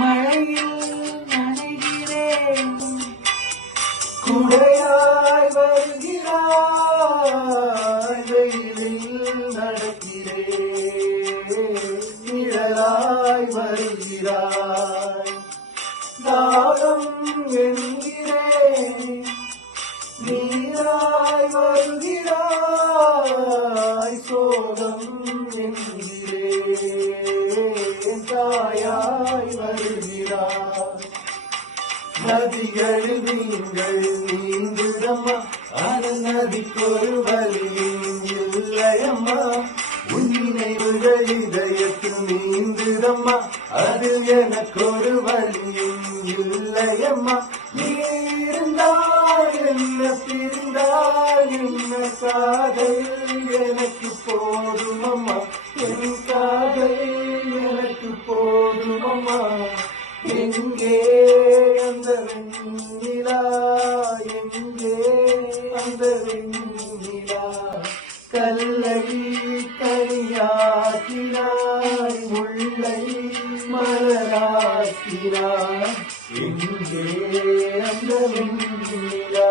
மழையில் நனைகிறேன், குடையாய் வருகிறாய், வெயிலில் நடக்கிறேன், நிழலாய் வருகிறாய், தாகம் என்கிறேன், நீராய் வருகிறாய், சோகம் என்கிறேன், தாயாய் வருகிறாய். நதிகளில் நீங்கள் நீந்துதம்மா, அந்த நதிக்கொரு வழியும் இல்லையம்மா, உன்னினைவுகள் இதயத்தில் நீந்துதம்மா, அதில் எனக்கொரு வழியும் இல்லையம்மா. நீ இருந்தால் என்ன, பிரிந்தால் என்ன, காதல் எனக்கு போதுமம்மா, என் காதல் எனக்கு போதுமம்மா. எங்கே அந்த வெண்ணிலா, எங்கே அந்த வெண்ணிலா, கல்லை கனியாக்கினாய், முல்லை மலராக்கினாய், எங்கே அந்த வெண்ணிலா.